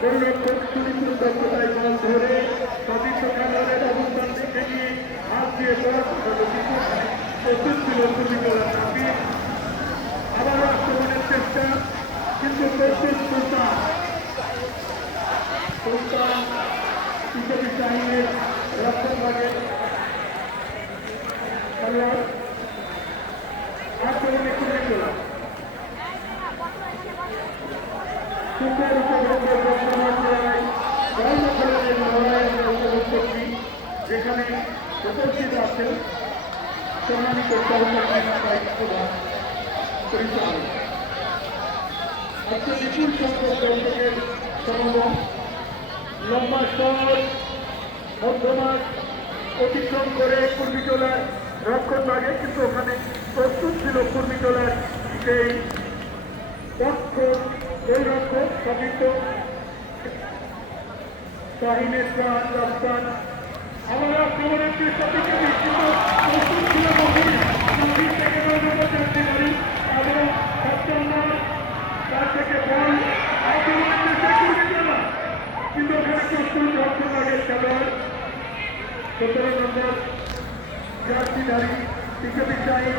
গোলরক্ষক সুনিপুণ দক্ষতায় বল ধরে সতীর্থ খেলোয়াড়ের অবস্থান দেখে নিয়ে হাত দিয়ে প্রস্তুত ছিল পূর্ণিতলার নাবিক। আবারও আক্রমণের চেষ্টা, কিন্তু প্রস্তুত সুলতান বিজেপি শাহিনের রক্ষণ ভাগের খেলোয়াড়। আক্রমণে পূর্ণিতলা সুন্দর উপভোগের বর্তমান লড়াই, ধর্মফলনের লড়াই আমরা উপভোগ করছি, যেখানে উপস্থিত আছেন সম্মানিত দায়িত্ববান পরিচালক। আজকে বিপুল সংখ্যক দর্শকের সমাগম, লম্বা শট মধ্যমাঠ অতিক্রম করে কুর্মিটোলার রক্ষণ ভাগে, কিন্তু ওখানে প্রস্তুত ছিল কুর্মিটোলার সেই পক্ষ গোলরক্ষক সতীর্থ শাহিনের প্রাণ রাস্তান। আবার আক্রমণের চেষ্টা থেকে নিশ্চিত প্রস্তুত ছিল থেকে যাত্রী গাড়ি এবং তার থেকে বল আক্রমণের চেষ্টা করে গেল, কিন্তু ওখানে প্রস্তুত রক্ষণ ভাগের খেলোয়াড় 17 নম্বর জার্সিধারী বিজেপি শাহী